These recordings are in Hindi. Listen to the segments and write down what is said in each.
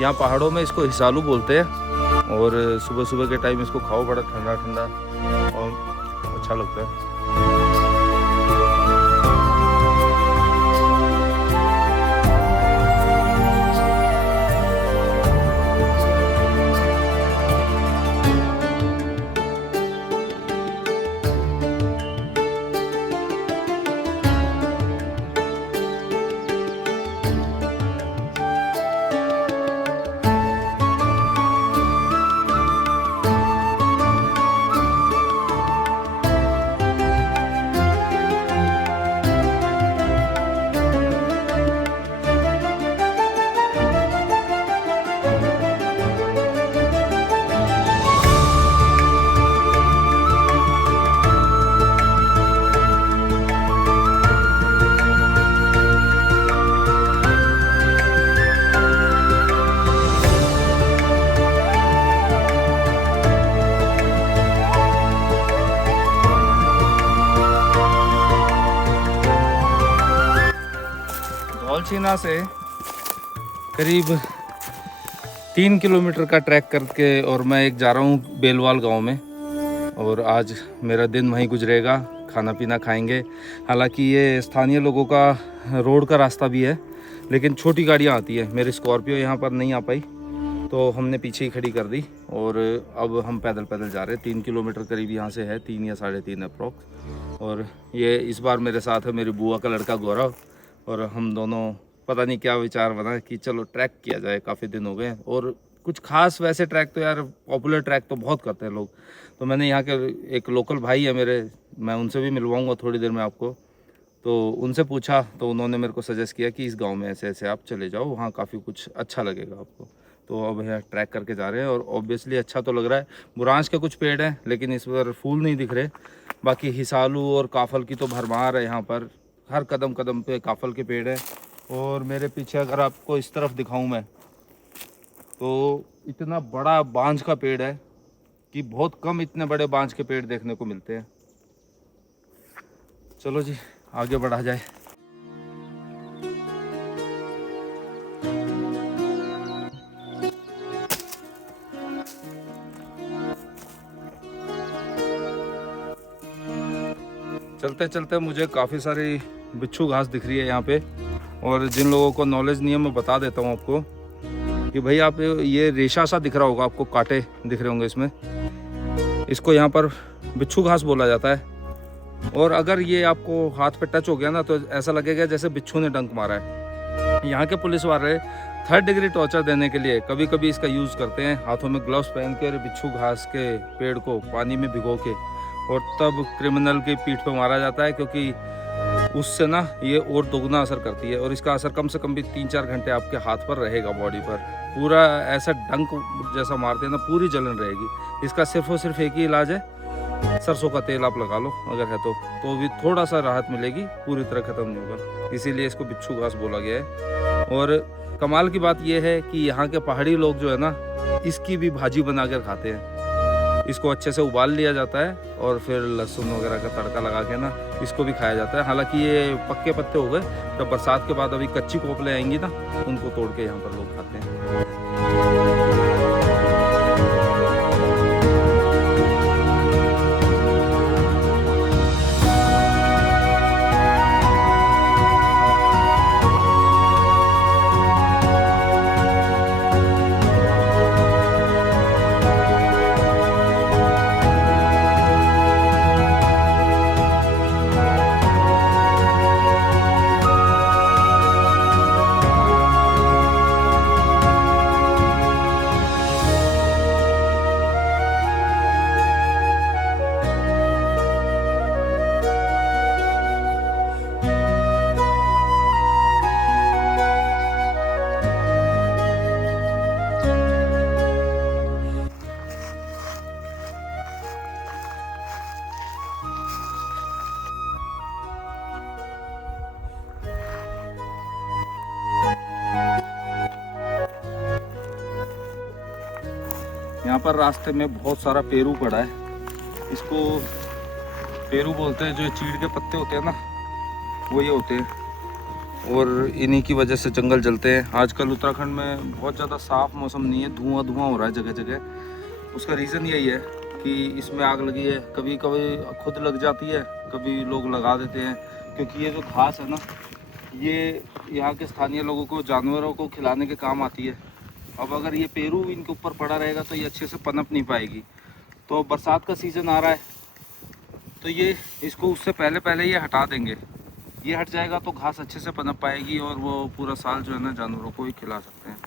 यहाँ पहाड़ों में इसको हिसालू बोलते हैं और सुबह सुबह के टाइम इसको खाओ, बड़ा ठंडा ठंडा और अच्छा लगता है। धौलछीना से करीब 3 किलोमीटर का ट्रैक करके और मैं एक जा रहा हूँ बेलवाल गांव में, और आज मेरा दिन वहीं गुजरेगा, खाना पीना खाएंगे। हालांकि ये स्थानीय लोगों का रोड का रास्ता भी है, लेकिन छोटी गाड़ियाँ आती है। मेरी स्कॉर्पियो यहाँ पर नहीं आ पाई तो हमने पीछे ही खड़ी कर दी, और अब हम पैदल पैदल जा रहे हैं। 3 किलोमीटर करीब यहाँ से है, 3 या 3.5 अप्रॉक्स। और ये इस बार मेरे साथ है मेरी बुआ का लड़का गौरव, और हम दोनों पता नहीं क्या विचार बना कि चलो ट्रैक किया जाए, काफ़ी दिन हो गए। और कुछ खास वैसे ट्रैक तो यार पॉपुलर ट्रैक तो बहुत करते हैं लोग, तो मैंने यहाँ के एक लोकल भाई है मेरे, मैं उनसे भी मिलवाऊंगा थोड़ी देर में आपको, तो उनसे पूछा तो उन्होंने मेरे को सजेस्ट किया कि इस गांव में ऐसे ऐसे आप चले जाओ, वहाँ काफ़ी कुछ अच्छा लगेगा आपको। तो अब यहाँ ट्रैक करके जा रहे हैं, और ऑब्वियसली अच्छा तो लग रहा है। बुरांश के कुछ पेड़ हैं लेकिन इस बार फूल नहीं दिख रहे, बाकी हिसालू और काफल की तो भरमार है यहाँ पर, हर कदम कदम पे काफल के पेड़ हैं। और मेरे पीछे अगर आपको इस तरफ दिखाऊं मैं, तो इतना बड़ा बांज का पेड़ है कि बहुत कम इतने बड़े बांज के पेड़ देखने को मिलते हैं। चलो जी आगे बढ़ा जाए। चलते चलते मुझे काफ़ी सारी बिच्छू घास दिख रही है यहाँ पे, और जिन लोगों को नॉलेज नहीं है मैं बता देता हूँ आपको कि भाई आप ये रेशा सा दिख रहा होगा आपको, कांटे दिख रहे होंगे इसमें, इसको यहाँ पर बिच्छू घास बोला जाता है। और अगर ये आपको हाथ पे टच हो गया ना तो ऐसा लगेगा जैसे बिच्छू ने डंक मारा है। यहाँ के पुलिस वाले 3rd डिग्री टॉर्चर देने के लिए कभी कभी इसका यूज़ करते हैं, हाथों में ग्लव्स पहन के बिच्छू घास के पेड़ को पानी में भिगो के, और तब क्रिमिनल की पीठ पे मारा जाता है, क्योंकि उससे ना ये और दोगुना असर करती है, और इसका असर कम से कम भी 3-4 घंटे आपके हाथ पर रहेगा, बॉडी पर पूरा ऐसा डंक जैसा मारते हैं ना, पूरी जलन रहेगी। इसका सिर्फ और सिर्फ एक ही इलाज है, सरसों का तेल आप लगा लो अगर है तो भी थोड़ा सा राहत मिलेगी, पूरी तरह खत्म नहीं होगा। इसीलिए इसको बिच्छू घास बोला गया है। और कमाल की बात यह है कि यहाँ के पहाड़ी लोग जो है ना, इसकी भी भाजी बनाकर खाते हैं। इसको अच्छे से उबाल लिया जाता है और फिर लहसुन वगैरह का तड़का लगा के ना इसको भी खाया जाता है। हालांकि ये पक्के पत्ते हो गए, जब बरसात के बाद अभी कच्ची कोपले आएंगी ना, उनको तोड़ के यहाँ पर लोग खाते हैं। यहाँ पर रास्ते में बहुत सारा पेरू पड़ा है, इसको पेरू बोलते हैं। जो चीड़ के पत्ते होते हैं ना, वो ये होते हैं। और इन्हीं की वजह से जंगल जलते हैं। आजकल उत्तराखंड में बहुत ज़्यादा साफ़ मौसम नहीं है, धुआं धुआं हो रहा है जगह जगह। उसका रीज़न यही है कि इसमें आग लगी है, कभी कभी खुद लग जाती है, कभी लोग लगा देते हैं। क्योंकि ये जो घास है ना, ये यहाँ के स्थानीय लोगों को, जानवरों को खिलाने के काम आती है। अब अगर ये पेरू इनके ऊपर पड़ा रहेगा तो ये अच्छे से पनप नहीं पाएगी। तो बरसात का सीज़न आ रहा है, तो ये इसको उससे पहले पहले ये हटा देंगे। ये हट जाएगा तो घास अच्छे से पनप पाएगी और वो पूरा साल जो है ना जानवरों को ही खिला सकते हैं।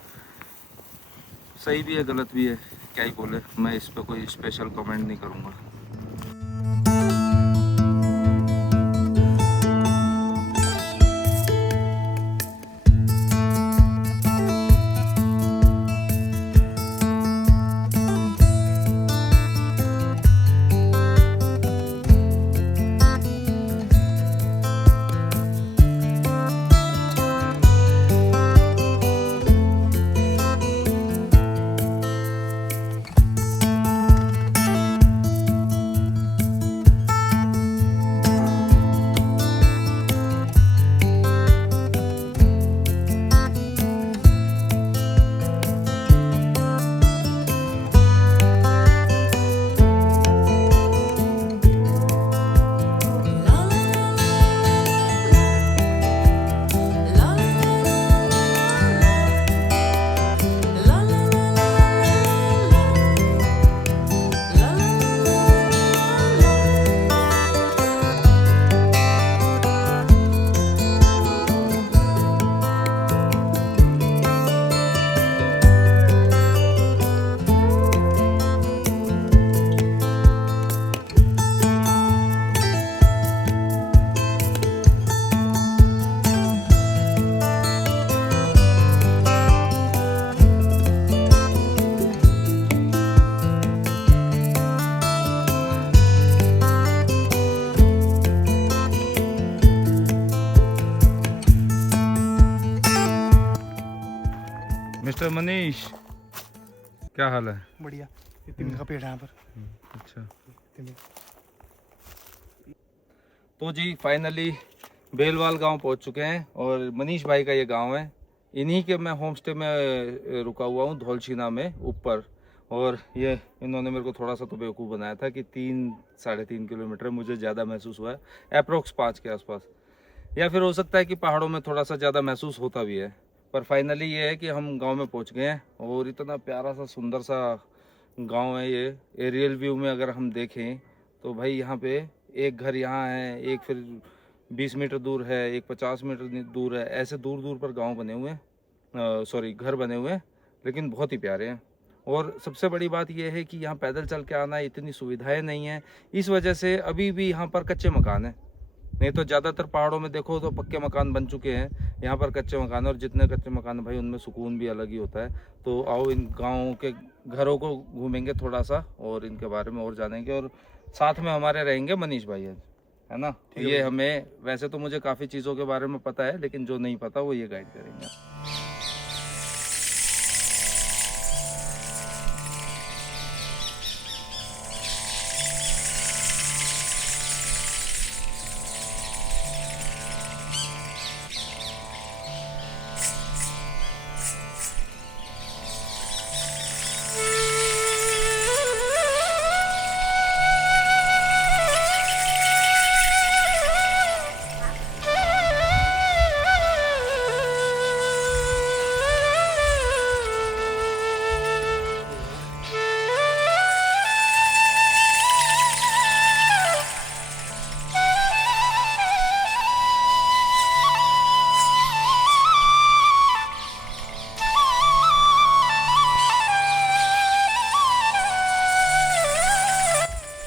सही भी है, गलत भी है, क्या ही बोले। मैं इस पर कोई स्पेशल कमेंट नहीं करूँगा। मिस्टर मनीष, क्या हाल है? बढ़िया। तिमी का पेड़ है यहाँ पर। अच्छा, तो जी फाइनली बेलवाल गांव पहुंच चुके हैं और मनीष भाई का ये गांव है। इन्हीं के मैं होम स्टे में रुका हुआ हूँ, धौलछीना में ऊपर। और ये इन्होंने मेरे को थोड़ा सा तो बेवकूफ़ बनाया था कि 3-3.5 किलोमीटर, मुझे ज़्यादा महसूस हुआ है, अप्रोक्स 5 के आसपास। या फिर हो सकता है कि पहाड़ों में थोड़ा सा ज़्यादा महसूस होता भी है। पर फाइनली ये है कि हम गांव में पहुंच गए हैं और इतना प्यारा सा सुंदर सा गांव है ये। एरियल व्यू में अगर हम देखें तो भाई यहाँ पे एक घर यहाँ है, एक फिर 20 मीटर दूर है, एक 50 मीटर दूर है, ऐसे दूर दूर पर गांव बने हुए हैं, सॉरी घर बने हुए हैं, लेकिन बहुत ही प्यारे हैं। और सबसे बड़ी बात यह है कि यहाँ पैदल चल के आना, इतनी सुविधाएं नहीं हैं, इस वजह से अभी भी यहाँ पर कच्चे मकान हैं। नहीं तो ज़्यादातर पहाड़ों में देखो तो पक्के मकान बन चुके हैं, यहाँ पर कच्चे मकान हैं। और जितने कच्चे मकान है भाई उनमें सुकून भी अलग ही होता है। तो आओ इन गाँव के घरों को घूमेंगे थोड़ा सा और इनके बारे में और जानेंगे। और साथ में हमारे रहेंगे मनीष भाई, है ना। ये हमें, वैसे तो मुझे काफ़ी चीज़ों के बारे में पता है, लेकिन जो नहीं पता वो ये गाइड करेंगे।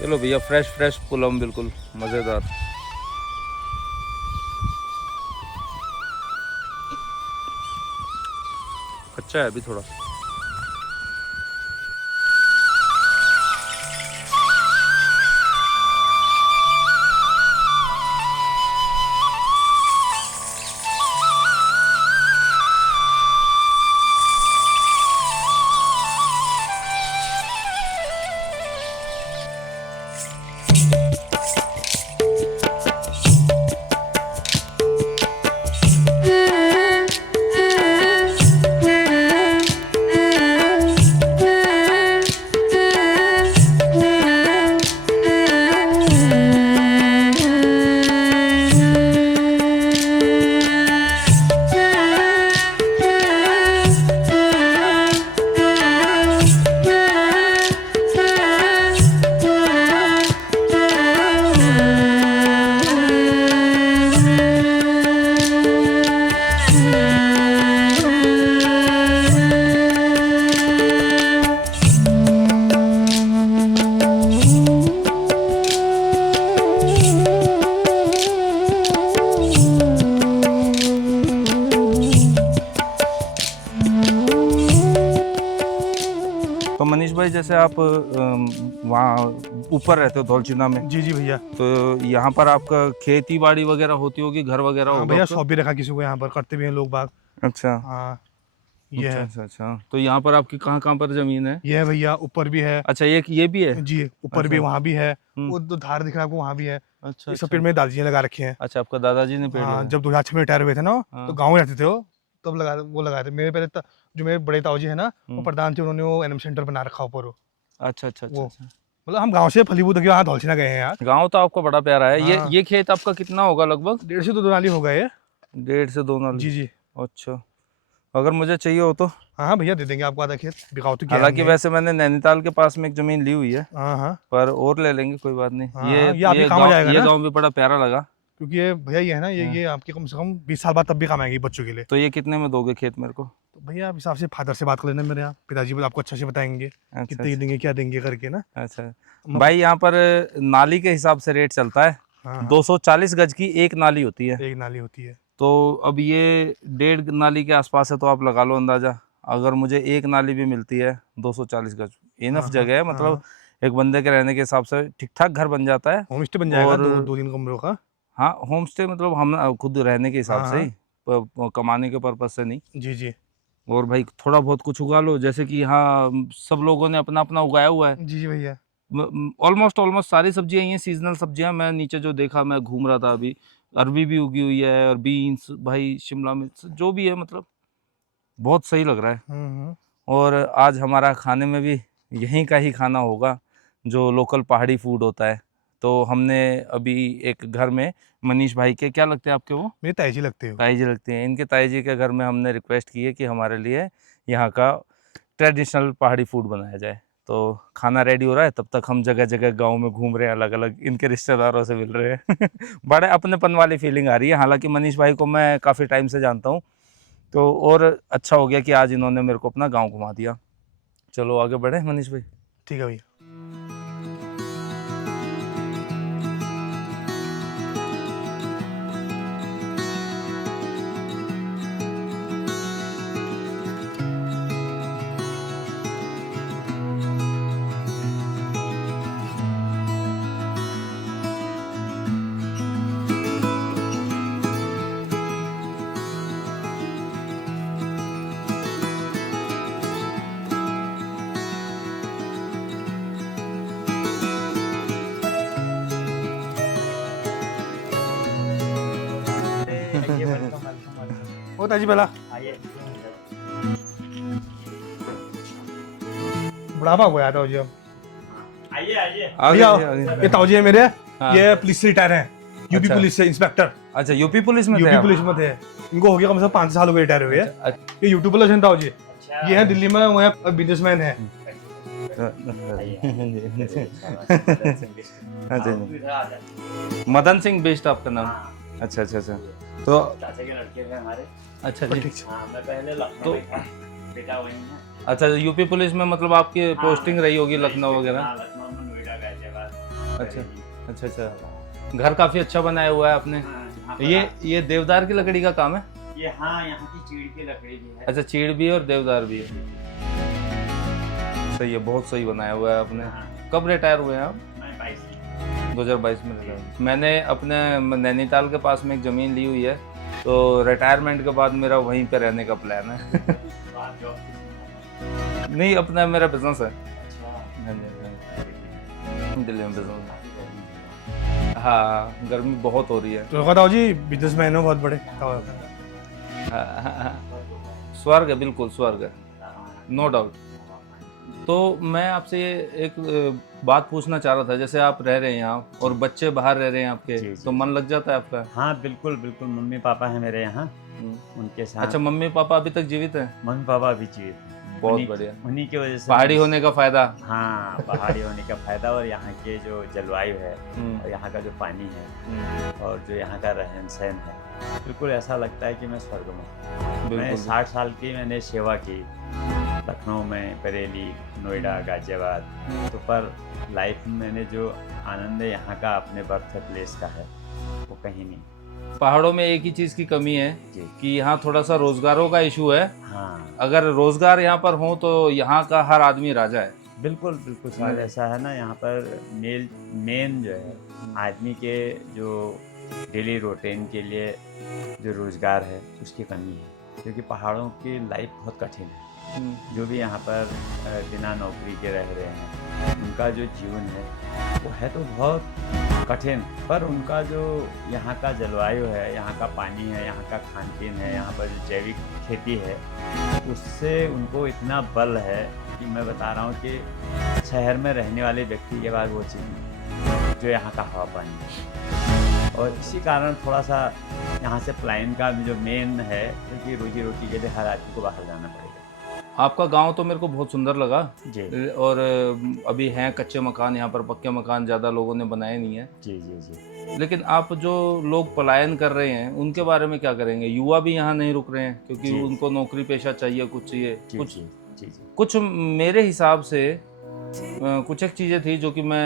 चलो भैया, फ्रेश फ्रेश पुलम, बिल्कुल मज़ेदार। अच्छा है अभी थोड़ा। तो मनीष भाई जैसे आप वहाँ ऊपर रहते हो धौलछिना में, जी जी भैया। तो यहाँ पर आपका खेती बाड़ी वगैरह होती होगी, घर वगैरह हाँ होगा भैया, आपका? शॉप भी रखा किसी को, यहाँ पर करते भी हैं लोग बाग। अच्छा हाँ ये अच्छा है। अच्छा अच्छा। तो यहाँ पर आपकी कहाँ कहाँ पर जमीन है? ये है भैया, ऊपर भी है। अच्छा ये भी है? जी ऊपर भी, अच्छा। वहाँ भी है। हम्म। वो दो धार दिख रहा है आपको, वहाँ भी है। अच्छा ये सब अच्छा पेड़ मेरे दादाजी ने लगा रखे हैं। अच्छा, आपका दादाजी ने पेड़ हाँ लगाया? जब 2006 में रिटायर हुए थे ना, तो हाँ। गाँव में रहते थे वो, तब वो लगाए थे। मेरे पहले जो मेरे बड़े ताऊ जी है ना, वो हम्म। प्रधान थे, उन्होंने वो एनएम सेंटर बना रखा ऊपर वो। अच्छा अच्छा अच्छा वो अच्छा। मतलब हम गाँव से फलीभूत होकर यहाँ धौलछिना गए हैं यार। गाँव तो आपका बड़ा प्यारा है। हाँ। ये खेत आपका कितना होगा लगभग? 1.5 से 2 नाली हो गए। 1.5 से 2 नाली? जी जी। अच्छा, अगर मुझे चाहिए हो तो? हाँ हाँ भैया, दे देंगे आपको आधा खेत, बिकाऊ तो क्या है हालांकि हमने। वैसे मैंने नैनीताल के पास में एक जमीन ली हुई है, हाँ हाँ पर और ले लेंगे, कोई बात नहीं। हाँ हाँ, ये आपके काम आ जाएगा ये ना, गांव भी बड़ा प्यारा लगा। क्योंकि ये भैया ये है ना, ये आपके कम से कम 20 साल बाद तब भी काम आएगी बच्चों के लिए। तो ये कितने में दोगे खेत मेरे को? तो भैया आप हिसाब से फादर से बात कर लेना, मेरे यहाँ पिताजी भी आपको अच्छे से बताएंगे अच्छा कितने देंगे क्या देंगे करके ना। अच्छा भाई, यहाँ पर नाली के हिसाब से रेट चलता है। हाँ 240 गज की एक नाली होती है। एक नाली होती है। तो अब ये 1.5 नाली के आसपास है, तो आप लगा लो अंदाजा। अगर मुझे एक नाली भी मिलती है 240 गज, इनफ हाँ, जगह है, हाँ, मतलब एक बंदे के रहने के हिसाब से ठीक ठाक घर बन जाता है। होम स्टे बन जाएगा, और 2-3 कमरों का। हाँ, होम स्टे मतलब हम खुद रहने के हिसाब हाँ से हाँ ही, कमाने के पर्पज से नहीं। जी जी और भाई थोड़ा बहुत कुछ उगा लो, जैसे कि यहाँ सब लोगों ने अपना अपना उगाया हुआ है। जी जी भैया। ऑलमोस्ट सारी सब्जियां ये सीजनल सब्जियां। मैं नीचे जो देखा, मैं घूम रहा था अभी, अरबी भी उगी हुई है, और बीन्स भाई, शिमला मिर्च, जो भी है, मतलब बहुत सही लग रहा है। हम्म। और आज हमारा खाने में भी यहीं का ही खाना होगा, जो लोकल पहाड़ी फूड होता है। तो हमने अभी एक घर में, मनीष भाई के क्या लगते हैं आपके वो? मेरे ताई जी लगते हो। ताई जी लगते हैं। इनके ताई जी के घर में हमने रिक्वेस्ट की है कि हमारे लिए यहाँ का ट्रेडिशनल पहाड़ी फूड बनाया जाए। तो खाना रेडी हो रहा है, तब तक हम जगह जगह गांव में घूम रहे हैं, अलग अलग इनके रिश्तेदारों से मिल रहे हैं। बड़े अपनेपन वाली फीलिंग आ रही है। हालांकि मनीष भाई को मैं काफ़ी टाइम से जानता हूँ, तो और अच्छा हो गया कि आज इन्होंने मेरे को अपना गांव घुमा दिया। चलो आगे बढ़े मनीष भाई। ठीक है भैया। ओ ताजी पहला बुढ़ापा हो गया ताऊजी अब। आइए आइए। भैया आगे ये ताऊजी है मेरे, हाँ। ये पुलिस से रिटायर है, यूपी अच्छा। पुलिस से इंस्पेक्टर। अच्छा, यूपी पुलिस में थे यूपी आप? पुलिस में थे, इनको हो गया कम से कम 5 साल हो गए रिटायर हुए। अच्छा, ये यूट्यूब पर ताऊ जी, अच्छा। ये है दिल्ली में, वो है बिजनेसमैन है। अच्छा, मदन सिंह बेस्ट आपका नाम? अच्छा अच्छा अच्छा। तो चाचा के लड़के हैं हमारे। अच्छा जी। हाँ, मैं पहले लखनऊ में था, बेटा वहीं है। अच्छा, यूपी पुलिस में मतलब आपकी पोस्टिंग रही होगी लखनऊ वगैरह? हाँ, लखनऊ में, नोएडा, गाजियाबाद। अच्छा अच्छा अच्छा। घर काफी अच्छा बनाया हुआ है आपने। हाँ, यहाँ पर ये देवदार की लकड़ी का काम है? ये हाँ, यहाँ की चीड़ की लकड़ी भी है। अच्छा, चीड़ भी है और देवदार भी है। सही है, बहुत सही बनाया हुआ है आपने। हाँ, कब रिटायर हुए हैं आप? मैं 22 2022 में रिटायर। मैंने अपने नैनीताल के पास में एक ज़मीन ली हुई है, तो रिटायरमेंट के बाद मेरा वहीं पे रहने का प्लान है। बाद जॉब। नहीं, अपना मेरा बिजनेस है। अच्छा। हाँ जी, हाँ, दिल्ली में बिजनेस। हाँ, गर्मी बहुत हो रही है। तो ताऊ जी बिजनेसमैन हो बहुत बड़े। हाँ, स्वर्ग है, बिल्कुल स्वर्ग है, नो डाउट। तो मैं आपसे एक बात पूछना चाह रहा था, जैसे आप रह रहे हैं यहाँ और बच्चे बाहर रह रहे हैं आपके, जी, जी। तो मन लग जाता है आपका? हाँ बिल्कुल बिल्कुल, मम्मी पापा है मेरे यहाँ, हम्म। उनके साथ। अच्छा, मम्मी पापा अभी तक जीवित हैं? मम्मी पापा भी जीवित हैं। बहुत उन्हीं- बढ़िया। उन्हीं की वजह से पहाड़ी होने का फायदा। हाँ, पहाड़ी होने का फायदा, और यहाँ के जो जलवायु है, हम्म, और यहाँ का जो पानी है, हम्म, और जो यहाँ का रहन सहन है, बिल्कुल ऐसा लगता है कि मैं स्वर्ग में हूँ। मैं बिल्कुल। 60 साल की मैंने सेवा की, लखनऊ में, बरेली, नोएडा, गाजियाबाद। तो पर लाइफ में मैंने जो आनंद यहाँ का अपने बर्थ प्लेस का है, वो कहीं नहीं। पहाड़ों में एक ही चीज़ की कमी है जी। कि यहाँ थोड़ा सा रोजगारों का इशू है। हाँ, अगर रोजगार यहाँ पर हो तो यहाँ का हर आदमी राजा है। बिल्कुल, बिल्कुल साहब, ऐसा है ना, यहाँ पर मेन जो है आदमी के जो डेली रूटीन के लिए जो रोज़गार है उसकी कमी है, क्योंकि पहाड़ों की लाइफ बहुत कठिन है। जो भी यहाँ पर बिना नौकरी के रह रहे हैं, उनका जो जीवन है वो है तो बहुत कठिन, पर उनका जो यहाँ का जलवायु है, यहाँ का पानी है, यहाँ का खान पीन है, यहाँ पर जो जैविक खेती है, उससे उनको इतना बल है कि मैं बता रहा हूँ कि शहर में रहने वाले व्यक्ति के पास वो चीज़ नहीं जो यहाँ का हवा पानी है। और इसी कारण थोड़ा सा यहाँ से पलायन का जो मेन है, क्योंकि रोजी रोटी के लिए हर आदमी को बाहर जाना पड़ेगा। आपका गांव तो मेरे को बहुत सुंदर लगा जी और अभी हैं कच्चे मकान यहाँ पर, पक्के मकान ज़्यादा लोगों ने बनाए नहीं है। जी जी जी लेकिन आप जो लोग पलायन कर रहे हैं उनके बारे में क्या करेंगे? युवा भी यहाँ नहीं रुक रहे हैं क्योंकि जी। उनको नौकरी पेशा चाहिए, कुछ चाहिए, जी कुछ जी जी जी कुछ मेरे हिसाब से कुछ एक चीज़ें थी जो कि मैं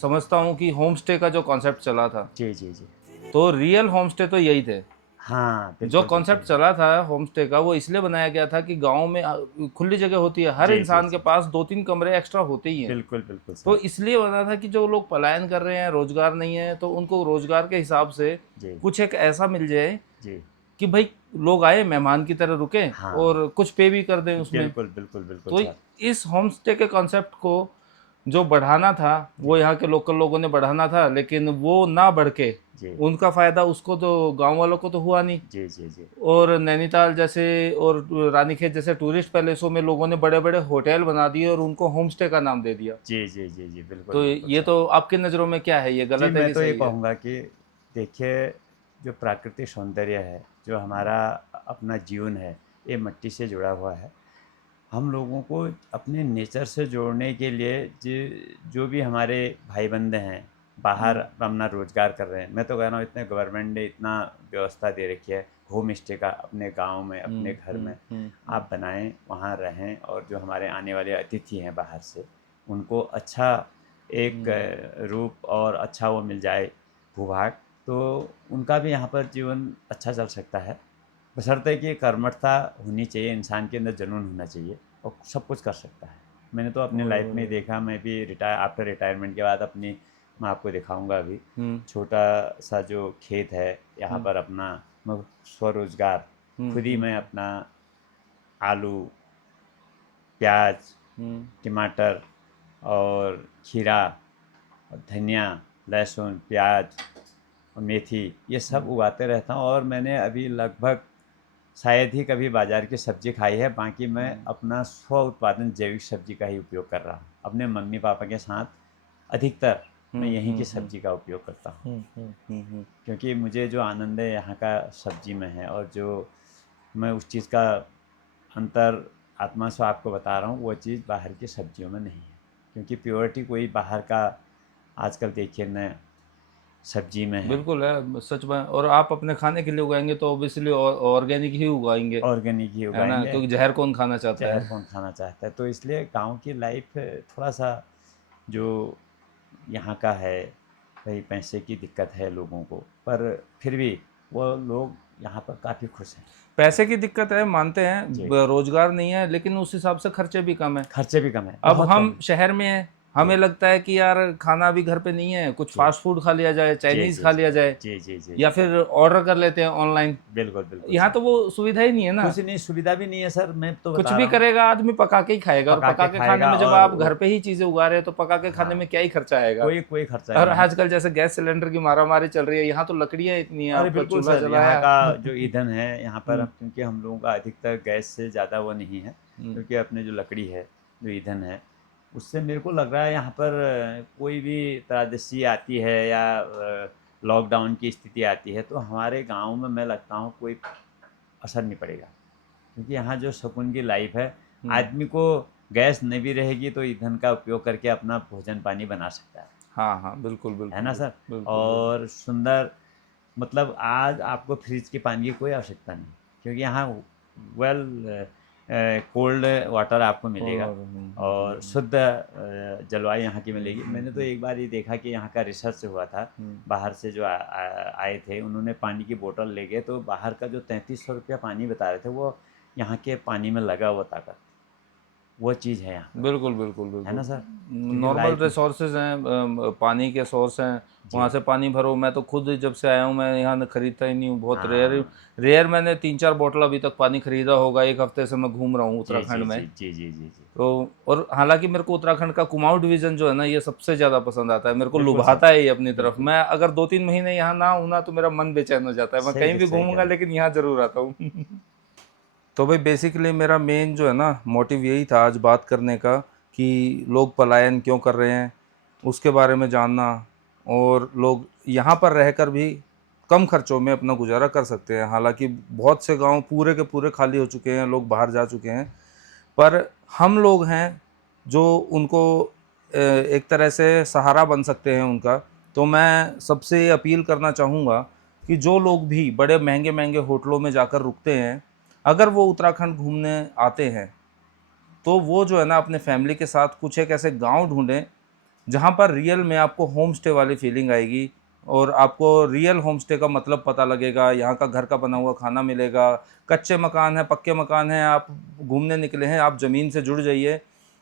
समझता हूँ कि होम स्टे का जो कॉन्सेप्ट चला था, जी जी जी। तो रियल होम स्टे तो यही थे। हाँ, जो बिल्कुल कॉन्सेप्ट बिल्कुल। चला था होम स्टे का वो इसलिए बनाया गया था कि गांव में खुली जगह होती है, हर जी, जी, इंसान जी। के पास 2-3 कमरे एक्स्ट्रा होते ही हैं। बिल्कुल बिल्कुल तो सर। इसलिए बना था कि जो लोग पलायन कर रहे हैं, रोजगार नहीं है, तो उनको रोजगार के हिसाब से जी कुछ एक ऐसा मिल जाए जी। कि भाई लोग आए मेहमान की तरह रुके हाँ। और कुछ पे भी कर दें उसमें। बिल्कुल बिल्कुल बिल्कुल तो सर। इस होम स्टे के कॉन्सेप्ट को जो बढ़ाना था वो यहाँ के लोकल लोगों ने बढ़ाना था, लेकिन वो ना बढ़ के जी उनका फायदा उसको तो गांव वालों को तो हुआ नहीं। जी जी जी और नैनीताल जैसे और रानीखेत जैसे टूरिस्ट पैलेसों में लोगों ने बड़े बड़े होटल बना दिए और उनको होम स्टे का नाम दे दिया। जी जी जी जी बिल्कुल तो बिल्कुल ये सर। तो आपकी नज़रों में क्या है, ये जी, गलत है मैं कि तो ये सही है? कहूँगा कि देखिए, जो प्राकृतिक सौंदर्य है, जो हमारा अपना जीवन है, ये मिट्टी से जुड़ा हुआ है। हम लोगों को अपने नेचर से जोड़ने के लिए जो भी हमारे भाई बंदे हैं बाहर अपना रोजगार कर रहे हैं, मैं तो कह रहा हूँ इतने गवर्नमेंट ने इतना व्यवस्था दे रखी है होम स्टे का, अपने गांव में अपने घर में आप बनाएं, वहाँ रहें, और जो हमारे आने वाले अतिथि हैं बाहर से उनको अच्छा एक रूप और अच्छा वो मिल जाए भूभाग, तो उनका भी यहाँ पर जीवन अच्छा चल सकता है। बशर्ते कि कर्मठता होनी चाहिए, इंसान के अंदर जुनून होना चाहिए और सब कुछ कर सकता है। मैंने तो अपनी लाइफ में देखा, मैं भी आफ्टर रिटायरमेंट के बाद अपनी, मैं आपको दिखाऊंगा अभी, छोटा सा जो खेत है यहाँ पर अपना मैं स्वरोजगार खुद ही मैं अपना आलू, प्याज, टमाटर और खीरा और धनिया, लहसुन, प्याज और मेथी, ये सब उगाते रहता हूँ। और मैंने अभी लगभग शायद ही कभी बाजार की सब्जी खाई है, बाकी मैं अपना स्व उत्पादन जैविक सब्जी का ही उपयोग कर रहा हूँ। अपने मम्मी पापा के साथ अधिकतर मैं यहीं की सब्जी का उपयोग करता हूँ, क्योंकि मुझे जो आनंद है यहाँ का सब्जी में है, और जो मैं उस चीज़ का अंतर आत्मा से आपको बता रहा हूँ, वो चीज़ बाहर की सब्जियों में नहीं है, क्योंकि प्योरिटी कोई बाहर का आजकल देखिए न सब्जी में है। बिल्कुल है, सच में। और आप अपने खाने के लिए उगाएंगे तो ऑब्वियसली ऑर्गेनिक ही उगाएंगे, ऑर्गेनिक ही है ना, उगाएंगे, क्योंकि जहर कौन खाना चाहता जहर है। कौन खाना चाहता है। तो इसलिए गांव की लाइफ थोड़ा सा जो यहाँ का है, भाई पैसे की दिक्कत है लोगों को, पर फिर भी वो लोग यहाँ पर काफ़ी खुश हैं। पैसे की दिक्कत है, मानते हैं, जी। रोजगार नहीं है, लेकिन उस हिसाब से खर्चे भी कम है। खर्चे भी कम है, अब बहुत हम कम। शहर में हैं, हमें लगता है कि यार खाना भी घर पे नहीं है, कुछ फास्ट फूड खा लिया जाए, चाइनीज जी खा जी लिया जाए, जी जी जी या फिर ऑर्डर कर लेते हैं ऑनलाइन। बिल्कुल बिल्कुल यहाँ सर। तो वो सुविधा ही नहीं है ना। कुछ नहीं, सुविधा भी नहीं है सर, मैं तो कुछ बता भी रहा हूँ। करेगा आदमी पका के ही खाएगा, और पका पका के के खाने खाएगा, में जब और आप वो- घर पे ही चीजें उगा रहे हैं तो पका के खाने हाँ। में क्या ही खर्चा आएगा। कोई खर्चा और नहीं है। आजकल जैसे गैस सिलेंडर की मारामारी चल रही है, यहाँ तो लकड़ियाँ इतनी हैं, अरे आपका बिल्कुल चूल्हा सर, यहाँ जलाया। का जो ईंधन है यहाँ पर, क्योंकि हम लोगों का अधिकतर गैस से ज़्यादा वो नहीं है, क्योंकि अपने जो लकड़ी है, जो ईंधन है, उससे मेरे को लग रहा है यहाँ पर कोई भी त्रासदी आती है या लॉकडाउन की स्थिति आती है तो हमारे गांव में मैं लगता हूँ कोई असर नहीं पड़ेगा, क्योंकि यहाँ जो सुकून की लाइफ है, आदमी को गैस नहीं भी रहेगी तो ईंधन का उपयोग करके अपना भोजन पानी बना सकता है। हाँ हाँ, बिल्कुल बिल्कुल, है ना सर? बिल्कुल, और सुंदर, मतलब आज आपको फ्रिज के पानी की कोई आवश्यकता नहीं, क्योंकि यहाँ वेल कोल्ड वाटर आपको मिलेगा और और शुद्ध जलवायु यहाँ की मिलेगी। मैंने तो एक बार ये देखा कि यहाँ का रिसर्च हुआ था, बाहर से जो आए थे उन्होंने पानी की बोतल ले गए, तो बाहर का जो 3300 रुपया पानी बता रहे थे वो यहाँ के पानी में लगा हुआ ताकत, वो चीज़ है यहाँ, बिल्कुल बिल्कुल है बिल्कुल ना सर। नॉर्मल रिसोर्सेज हैं, पानी के सोर्स हैं, वहाँ से पानी भरो। मैं तो खुद जब से आया हूँ मैं यहाँ खरीदता ही नहीं हूँ, बहुत रेयर मैंने 3-4 बोतल अभी तक पानी खरीदा होगा। एक हफ्ते से मैं घूम रहा हूँ उत्तराखंड में। जी जी जी जी। तो और हालांकि मेरे को उत्तराखंड का कुमाऊं डिवीजन जो है ना ये सबसे ज़्यादा पसंद आता है, मेरे को लुभाता है ये अपनी तरफ। मैं अगर 2-3 महीने यहाँ ना हूँ ना तो मेरा मन बेचैन हो जाता है। मैं कहीं भी घूमूंगा लेकिन यहाँ ज़रूर आता हूँ। तो भाई बेसिकली मेरा मेन जो है ना मोटिव यही था आज बात करने का, कि लोग पलायन क्यों कर रहे हैं उसके बारे में जानना, और लोग यहाँ पर रहकर भी कम खर्चों में अपना गुजारा कर सकते हैं। हालांकि बहुत से गांव पूरे के पूरे खाली हो चुके हैं, लोग बाहर जा चुके हैं, पर हम लोग हैं जो उनको एक तरह से सहारा बन सकते हैं उनका। तो मैं सबसे अपील करना चाहूँगा कि जो लोग भी बड़े महंगे महंगे होटलों में जाकर रुकते हैं, अगर वो उत्तराखंड घूमने आते हैं तो वो जो है ना अपने फैमिली के साथ कुछ एक ऐसे गांव ढूंढें जहां पर रियल में आपको होम स्टे वाली फीलिंग आएगी, और आपको रियल होम स्टे का मतलब पता लगेगा। यहाँ का घर का बना हुआ खाना मिलेगा, कच्चे मकान है, पक्के मकान है, आप घूमने निकले हैं, आप ज़मीन से जुड़ जाइए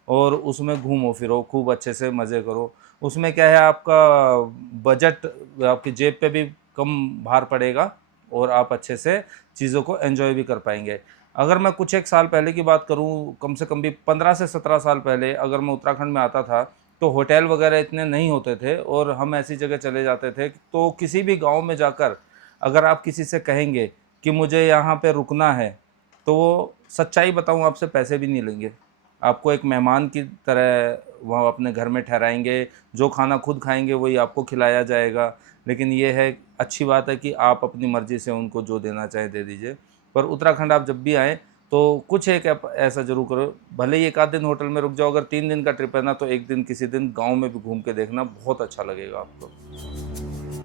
और उसमें घूमो फिरो, खूब अच्छे से मज़े करो। उसमें क्या है, आपका बजट आपकी जेब पे भी कम भार पड़ेगा और आप अच्छे से चीज़ों को एंजॉय भी कर पाएंगे। अगर मैं कुछ एक साल पहले की बात करूं, कम से कम भी 15 से 17 साल पहले अगर मैं उत्तराखंड में आता था तो होटल वगैरह इतने नहीं होते थे और हम ऐसी जगह चले जाते थे। तो किसी भी गांव में जाकर अगर आप किसी से कहेंगे कि मुझे यहाँ पे रुकना है, तो वो सच्चाई बताऊँ आपसे पैसे भी नहीं लेंगे, आपको एक मेहमान की तरह वहाँ अपने घर में ठहराएंगे। जो खाना खुद खाएंगे वही आपको खिलाया जाएगा। लेकिन ये है, अच्छी बात है कि आप अपनी मर्ज़ी से उनको जो देना चाहे दे दीजिए। पर उत्तराखंड आप जब भी आएँ तो कुछ एक ऐसा ज़रूर करो, भले ही 1 आध दिन होटल में रुक जाओ। अगर 3 दिन का ट्रिप है ना तो एक दिन किसी दिन गांव में भी घूम के देखना, बहुत अच्छा लगेगा आपको।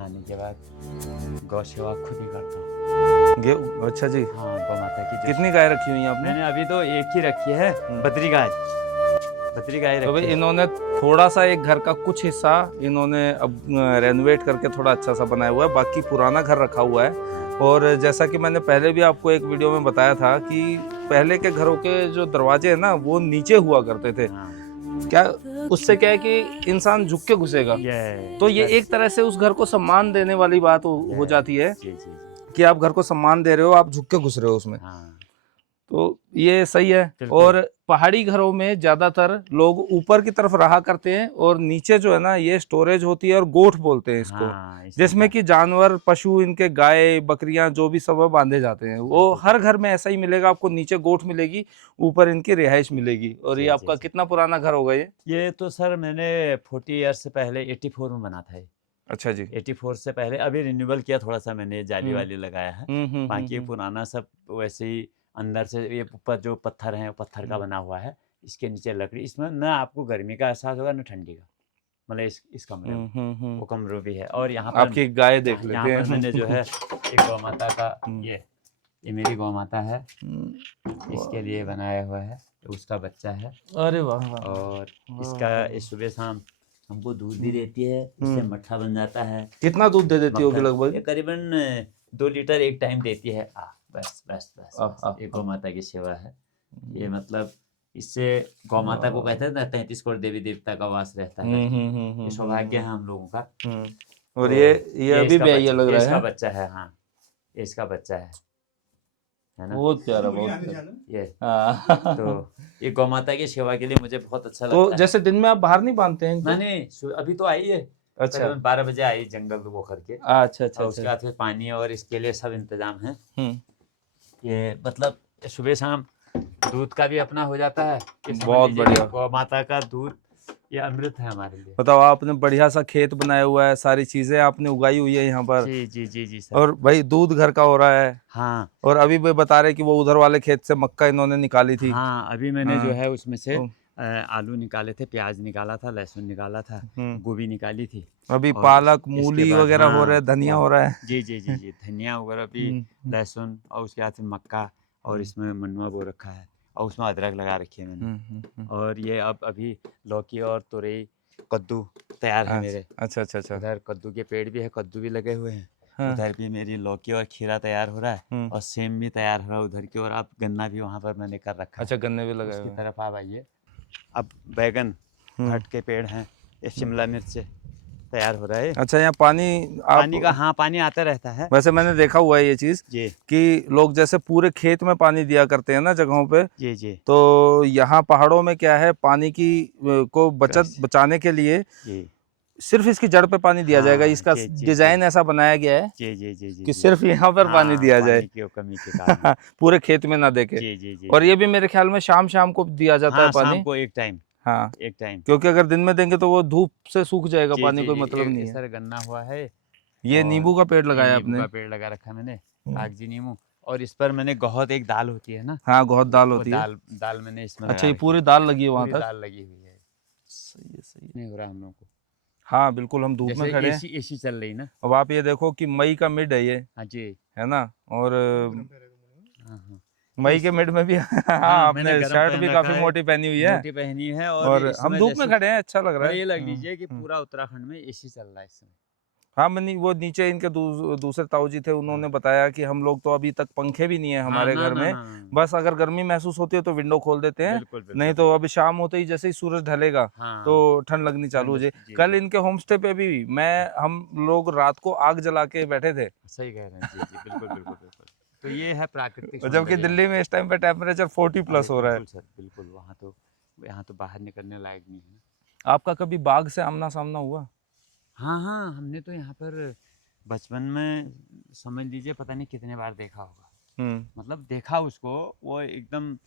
आने के बाद गौ सेवा खुद ही करता हूँ। अच्छा जी। हाँ, गौ माता की। कितनी गाय रखी हुई हैं आपने? मैंने अभी तो एक ही रखी है, बद्री गाय। बद्री गाय तो भाई रखी है। इन्होंने थोड़ा सा एक घर का कुछ हिस्सा इन्होंने अब रेनोवेट करके थोड़ा अच्छा सा बनाया हुआ है, बाकी पुराना घर रखा हुआ है। और जैसा कि मैंने पहले भी आपको एक वीडियो में बताया था कि पहले के घरों के जो दरवाजे हैं ना वो नीचे हुआ करते थे। हाँ। क्या उससे क्या है कि इंसान झुक के घुसेगा, तो ये एक तरह से उस घर को सम्मान देने वाली बात हो जाती है कि आप घर को सम्मान दे रहे हो, आप झुक के घुस रहे हो उसमें। हाँ। तो ये सही है। और पहाड़ी घरों में ज्यादातर लोग ऊपर की तरफ रहा करते हैं और नीचे जो है ना ये स्टोरेज होती है, और गोठ बोलते हैं इसको। हाँ, जिसमें कि जानवर, पशु, इनके गाय बकरियां जो भी सब बांधे जाते हैं, वो हर घर में ऐसा ही मिलेगा आपको। नीचे गोठ मिलेगी, ऊपर इनकी रिहाइश मिलेगी। और ये आपका कितना पुराना घर होगा ये तो सर मैंने 40 ईयर्स से पहले 84 में बना था। अच्छा जी। 84 से पहले अभी रिन्यूअल किया, थोड़ा सा मैंने जाली वाली लगाया है। बाकी पुराना सब वैसे ही अंदर से, ये ऊपर जो पत्थर है पत्थर का बना हुआ है, इसके नीचे लकड़ी। इसमें ना आपको गर्मी का एहसास होगा ना ठंडी का, मतलब इस कमरे में वो कमरा भी है। और यहाँ पर आपकी गाय देख लेते हैं। मैंने जो है एक गौ माता का, ये मेरी गौ माता है, इसके लिए बनाया हुआ है। उसका बच्चा है। अरे वाह। और इसका सुबह शाम हमको दूध भी देती है, इससे मट्ठा बन जाता है। कितना दूध दे देती होगी लगभग? ये करीबन 2 लीटर एक टाइम देती है। बस बस बस ये गौ माता की सेवा है। ये मतलब इससे गौ माता को कहते हैं ना 33 करोड़ देवी देवता का वास रहता है। ये सौभाग्य है हम लोगों का। और तो ये अभी भी ये लग रहा है। इसका बच्चा है। हाँ, इसका बच्चा है ना। बहुत प्यारा, बहुत ये तो ये गौ माता की सेवा के लिए मुझे बहुत अच्छा लगता है। तो जैसे दिन में आप बाहर नहीं बांधते हैं? नहीं, अभी तो आई है। अच्छा, 12 बजे आई जंगल वो करके। अच्छा। उसके बाद फिर पानी और इसके लिए सब इंतजाम है। ये मतलब सुबह शाम दूध का भी अपना हो जाता है। बहुत बढ़िया। गौ माता का दूध ये अमृत है हमारे लिए। बताओ, आपने बढ़िया सा खेत बनाया हुआ है, सारी चीजें आपने उगाई हुई है यहाँ पर। जी सर। और भाई दूध घर का हो रहा है। हाँ। और अभी भी बता रहे कि वो उधर वाले खेत से मक्का इन्होंने निकाली थी। हाँ, अभी मैंने जो है उसमें से आलू निकाले थे, प्याज निकाला था, लहसुन निकाला था, गोभी निकाली थी। अभी पालक, मूली वगैरह हो रहा है, धनिया हो रहा है। जी धनिया वगैरह भी, लहसुन, और उसके बाद मक्का, और इसमें मनुआ बो रखा है। और उसमें अदरक लगा रखी है मैंने। और ये अब अभी लौकी और तुरई कद्दू तैयार है मेरे। अच्छा अच्छा अच्छा। उधर कद्दू के पेड़ भी है, कद्दू भी लगे हुए हैं। हाँ। उधर भी मेरी लौकी और खीरा तैयार हो रहा है और सेम भी तैयार हो रहा है उधर की। और आप गन्ना भी वहाँ पर मैंने कर रखा है। अच्छा, गन्ने भी लगाए उसकी हुए हैं। तरफ आप आइए। अब बैगन भट के पेड़ हैं, ये शिमला मिर्च तैयार हो रहा है। अच्छा, यहाँ पानी पानी का, हाँ, पानी आता रहता है। वैसे मैंने देखा हुआ है ये चीज जी कि लोग जैसे पूरे खेत में पानी दिया करते हैं ना जगहों पे, जी जी तो यहाँ पहाड़ों में क्या है, पानी की को Trust. बचाने के लिए जी सिर्फ इसकी जड़ पे पानी दिया जाएगा। हाँ, इसका जी, जी, डिजाइन ऐसा बनाया गया है जी जी जी जी कि जी। सिर्फ यहाँ पर पानी हाँ, दिया जाए, पानी की कमी के कारण। पूरे खेत में ना देके। जी जी जी और जी। ये भी मेरे ख्याल में शाम शाम को दिया जाता है हाँ, पानी। शाम को एक टाइम, हाँ, एक टाइम। क्योंकि अगर दिन में देंगे तो वो धूप से सूख जाएगा, जी पानी जी कोई जी। मतलब नहीं एक है। सर गन्ना हुआ है। ये और नींबू का पेड़ ये लगाया नींबू आपने। का पेड़ लगा रखा है मैंने, कागजी नींबू। और इस पर मैंने गौहत, एक दाल होती है ना, हाँ, बहुत दाल वो होती है। दाल दाल मैंने इसमें अच्छा, लगा ये रखी पूरी है। दाल लगी है वहां पूरी तक। दाल लगी हुई है। सही है, सही है। नहीं हो रहा हम लोगों को, हाँ बिल्कुल, हम धूप में जैसे खड़े हैं। एसी चल रही ना। अब आप ये देखो कि मई का मिड है ये, हाँ जी। है ना। और हाँ हाँ। मई के मिड में भी हाँ, हाँ, मैंने आपने गरम शर्ट पहन भी रखा काफी है, मोटी पहनी हुई है। मोटी पहनी है। और और इस हम समय धूप में जैसे, खड़े हैं, अच्छा लग रहा और है। ये लग लीजिए कि पूरा उत्तराखंड में एसी चल रहा है इस समय। हाँ, मैंने वो नीचे इनके दूसरे ताऊ जी थे, उन्होंने बताया कि हम लोग तो अभी तक पंखे भी नहीं है हाँ, हमारे ना घर ना में। ना ना। बस अगर गर्मी महसूस होती है तो विंडो खोल देते हैं, बिल्कुल बिल्कुल नहीं तो बिल्कुल। अभी शाम होते ही जैसे ही सूरज ढलेगा हाँ, तो ठंड लगनी चालू हो ठंड, जाए। जी कल जी। इनके होम स्टे पे भी हम लोग रात को आग जला के बैठे थे, सही कह रहे हैं, जी जी, बिल्कुल बिल्कुल बिल्कुल। तो ये है प्राकृतिक जबकि सौंदर्य। दिल्ली में इस टाइम पे टेम्परेचर 40 अरे प्लस हो रहा है। बिल्कुल सर, बिल्कुल। वहाँ तो, यहाँ तो बाहर निकलने लायक नहीं है। आपका कभी बाघ से आमना सामना हुआ? हाँ हाँ, हमने तो यहाँ पर बचपन में समझ लीजिए पता नहीं कितने बार देखा होगा। मतलब देखा उसको, वो एकदम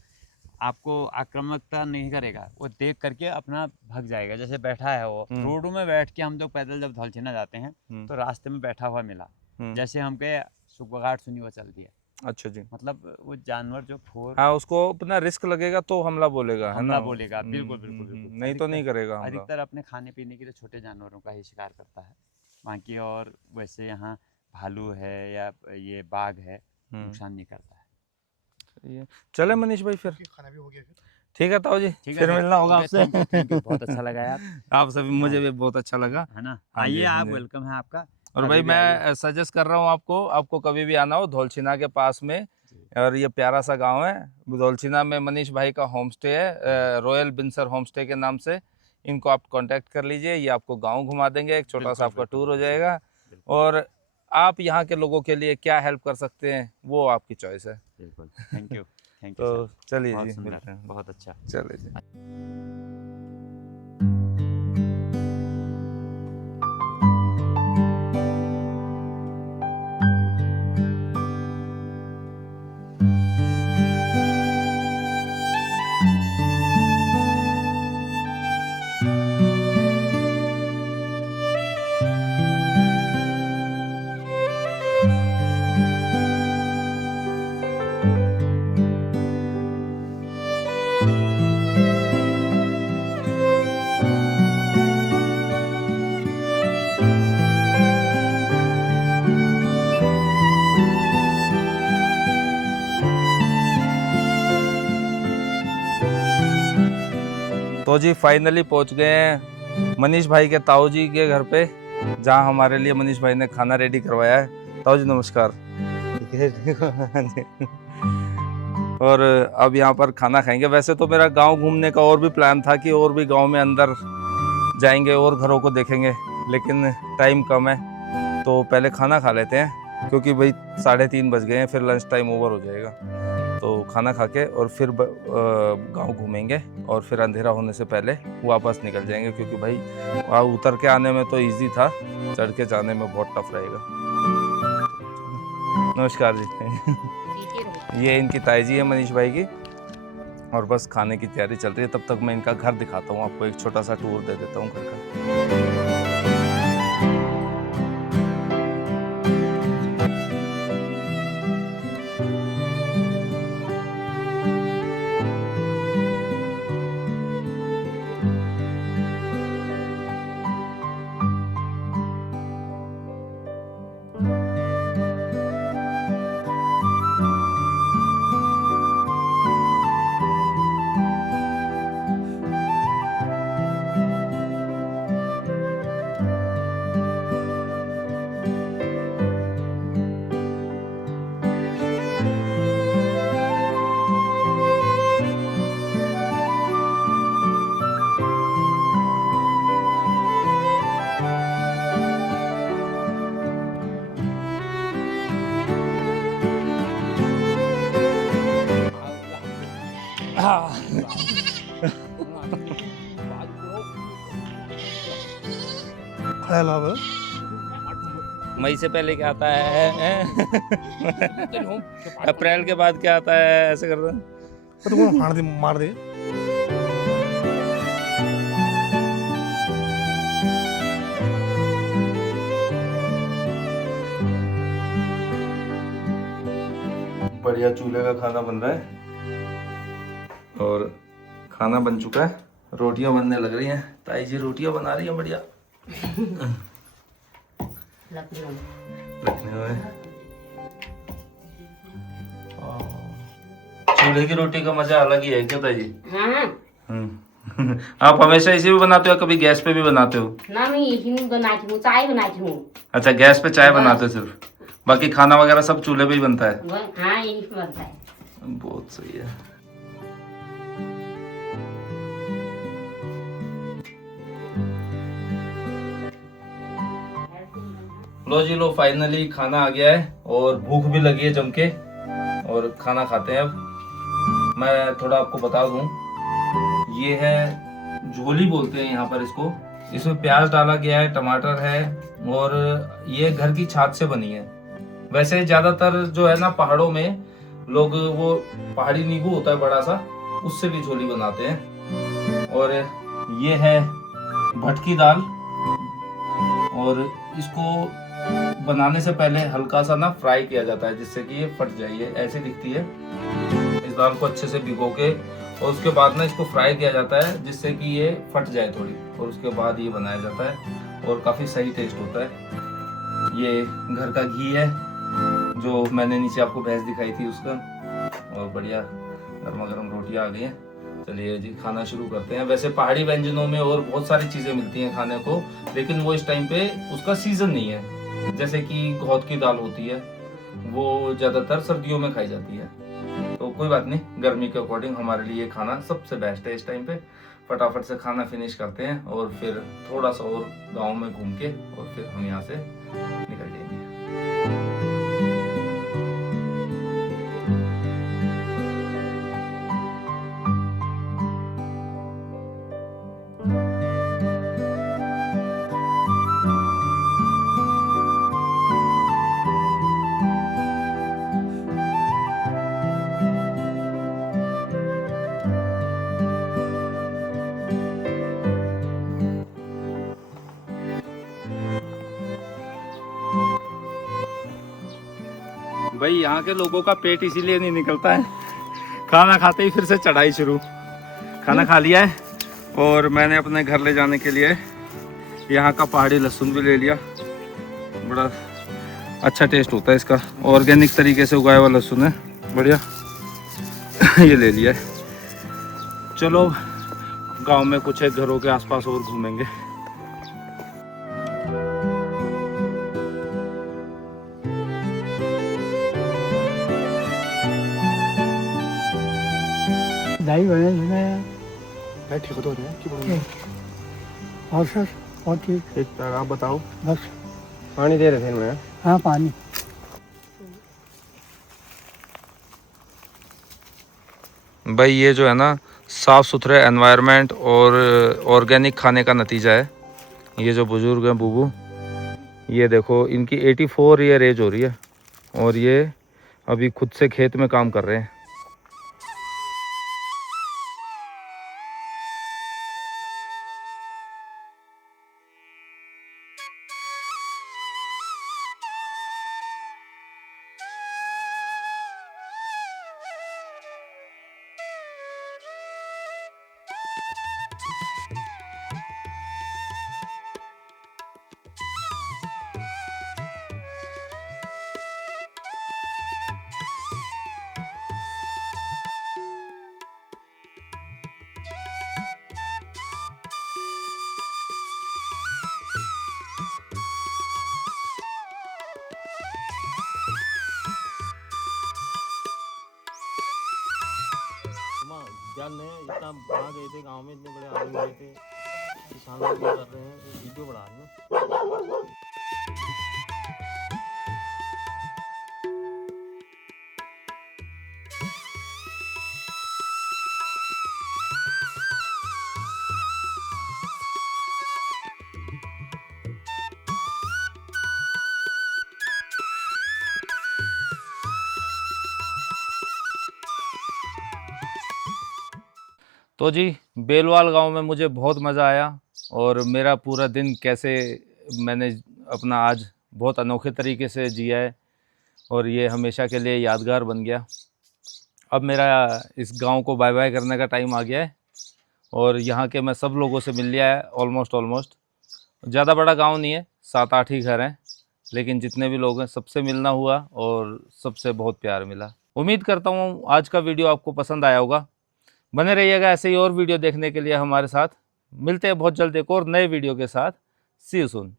आपको आक्रामकता नहीं करेगा, वो देख करके अपना भाग जाएगा। जैसे बैठा है वो रोडों में बैठ के, हम लोग पैदल जब धौलछीना जाते हैं तो रास्ते में बैठा हुआ मिला, जैसे हम के सुबगाट सुनी वो चल दिया। अच्छा जी। मतलब वो जानवर जो हाँ, उसको अपना रिस्क लगेगा तो हमला बोलेगा, है ना। हमला बोलेगा, बिल्कुल बिल्कुल बिल्कुल। नहीं तो नहीं करेगा हमला। अधिकतर अपने खाने पीने के लिए छोटे जानवरों का ही शिकार करता है बाकी। और वैसे यहाँ भालू है या ये बाघ है, नुकसान नहीं करता है। सही है। चले मनीष भाई, फिर खाना भी हो गया फिर। ठीक है ताऊ जी, ठीक है फिर सर, मिलना होगा ओके, आपसे। थैंक यू, बहुत अच्छा लगा यार। आप सभी, मुझे भी बहुत अच्छा लगा, है ना। हाँ जी, आइए हाँ आप, जी। वेलकम है आपका। और कभी भाई भी आइए। मैं सजेस्ट कर रहा हूँ आपको कभी भी आना हो धौलछीना के पास में। और ये प्यारा सा गांव है धौलछीना में, मनीष भाई का होम स्टे है, रॉयल बिनसर होम स्टे के नाम से। इनको आप कांटेक्ट कर लीजिए, ये आपको गांव घुमा देंगे, एक छोटा सा आपका टूर हो जाएगा। और आप यहाँ के लोगों के लिए क्या हेल्प कर सकते हैं वो आपकी चॉइस है। बिल्कुल, थैंक यू, थैंक यू तो सर। चलिए बहुत जी, सुंदर, मिलते हैं। बहुत अच्छा। चलिए जी। तो जी फाइनली पहुंच गए हैं मनीष भाई के ताऊ जी के घर पे, जहां हमारे लिए मनीष भाई ने खाना रेडी करवाया है। ताऊ जी नमस्कार। हाँ जी। और अब यहाँ पर खाना खाएंगे। वैसे तो मेरा गांव घूमने का और भी प्लान था कि और भी गांव में अंदर जाएंगे और घरों को देखेंगे, लेकिन टाइम कम है तो पहले खाना खा लेते हैं, क्योंकि भाई 3:30 बज गए हैं, फिर लंच टाइम ओवर हो जाएगा। तो खाना खा के और फिर गांव घूमेंगे और फिर अंधेरा होने से पहले वापस निकल जाएंगे, क्योंकि भाई वहाँ उतर के आने में तो इजी था, चढ़ के जाने में बहुत टफ रहेगा। नमस्कार जी। ये इनकी ताई जी है मनीष भाई की, और बस खाने की तैयारी चल रही है। तब तक मैं इनका घर दिखाता हूँ आपको, एक छोटा सा टूर दे देता हूँ घर का। खड़ा लाभ मई से पहले क्या आता है? अप्रैल के बाद क्या आता है? ऐसे करते हैं। तो कौन फाड़ दे मार दे। बढ़िया चूल्हे का खाना बन रहा है और खाना बन चुका है। रोटियां बनने लग रही हैं। ताई जी रोटियां बना रही हैं बढ़िया। लखनऊ में चूल्हे की रोटी का मजा अलग ही है क्या ताई जी? आप हमेशा इसी में बनाते हो, कभी गैस पे भी बनाते हो? ना मैं यही में बनाती हूँ, चाय बनाती हूँ। अच्छा, गैस पे चाय बनाते हो सिर्फ, बाकी खाना वगैरह सब चूल्हे पे ही बनता है? हाँ यही पे बनता है। बहुत सही है। लो जी लो, फाइनली खाना आ गया है और भूख भी लगी है जम के, और खाना खाते हैं अब। मैं थोड़ा आपको बता दूं, ये है झोली बोलते हैं यहाँ पर इसको। इसमें प्याज डाला गया है, टमाटर है, और ये घर की छाछ से बनी है। वैसे ज्यादातर जो है ना पहाड़ों में लोग वो पहाड़ी नींबू होता है बड़ा सा, उससे भी झोली बनाते हैं। और ये है भटकी दाल, और इसको बनाने से पहले हल्का सा ना फ्राई किया जाता है जिससे कि ये फट जाए। ये ऐसी दिखती है। इस दाल को अच्छे से भिगो के और उसके बाद ना इसको फ्राई किया जाता है जिससे कि ये फट जाए थोड़ी, और उसके बाद ये बनाया जाता है और काफ़ी सही टेस्ट होता है। ये घर का घी है जो मैंने नीचे आपको भैंस दिखाई थी उसका, और बढ़िया गर्मा गर्म रोटियाँ आ गई हैं। चलिए जी खाना शुरू करते हैं। वैसे पहाड़ी व्यंजनों में और बहुत सारी चीज़ें मिलती हैं खाने को, लेकिन वो इस टाइम पे उसका सीजन नहीं है। जैसे कि घोट की दाल होती है, वो ज़्यादातर सर्दियों में खाई जाती है। तो कोई बात नहीं, गर्मी के अकॉर्डिंग हमारे लिए खाना सबसे बेस्ट है इस टाइम पे। फटाफट से खाना फिनिश करते हैं और फिर थोड़ा सा और गाँव में घूम के और फिर हम यहाँ से निकल जाएंगे। भाई यहाँ के लोगों का पेट इसीलिए नहीं निकलता है, खाना खाते ही फिर से चढ़ाई शुरू। खाना खा लिया है और मैंने अपने घर ले जाने के लिए यहाँ का पहाड़ी लहसुन भी ले लिया। बड़ा अच्छा टेस्ट होता है इसका, ऑर्गेनिक तरीके से उगाया हुआ लहसुन है, बढ़िया। ये ले लिया है। चलो गांव में कुछ एक घरों के आसपास और घूमेंगे। दाई बने मैं ठीक तो नहीं कि बोलूं। और सर और ठीक ठीक ठाक, आप बताओ। बस। पानी दे रहे थे मैं। हाँ पानी। भाई ये जो है ना साफ़ सुथरे एनवायरनमेंट और ऑर्गेनिक खाने का नतीजा है। ये जो बुज़ुर्ग हैं बूबू, ये देखो इनकी 84 ईयर एज हो रही है और ये अभी खुद से खेत में काम कर रहे हैं। जल ने इतना बढ़ा गए थे गांव में, इतने बड़े आदमी गए थे, किसान लोग ये कर रहे हैं, वीडियो बना रहे हैं। तो जी बेलवाल गांव में मुझे बहुत मज़ा आया और मेरा पूरा दिन कैसे मैंने अपना आज बहुत अनोखे तरीके से जिया है और ये हमेशा के लिए यादगार बन गया। अब मेरा इस गांव को बाय बाय करने का टाइम आ गया है और यहाँ के मैं सब लोगों से मिल लिया है ऑलमोस्ट। ज़्यादा बड़ा गांव नहीं है, 7-8 ही घर हैं, लेकिन जितने भी लोग हैं सबसे मिलना हुआ और सबसे बहुत प्यार मिला। उम्मीद करता हूँ आज का वीडियो आपको पसंद आया होगा। बने रहिएगा ऐसे ही और वीडियो देखने के लिए हमारे साथ। मिलते हैं बहुत जल्द एक और नए वीडियो के साथ। सी यू सून।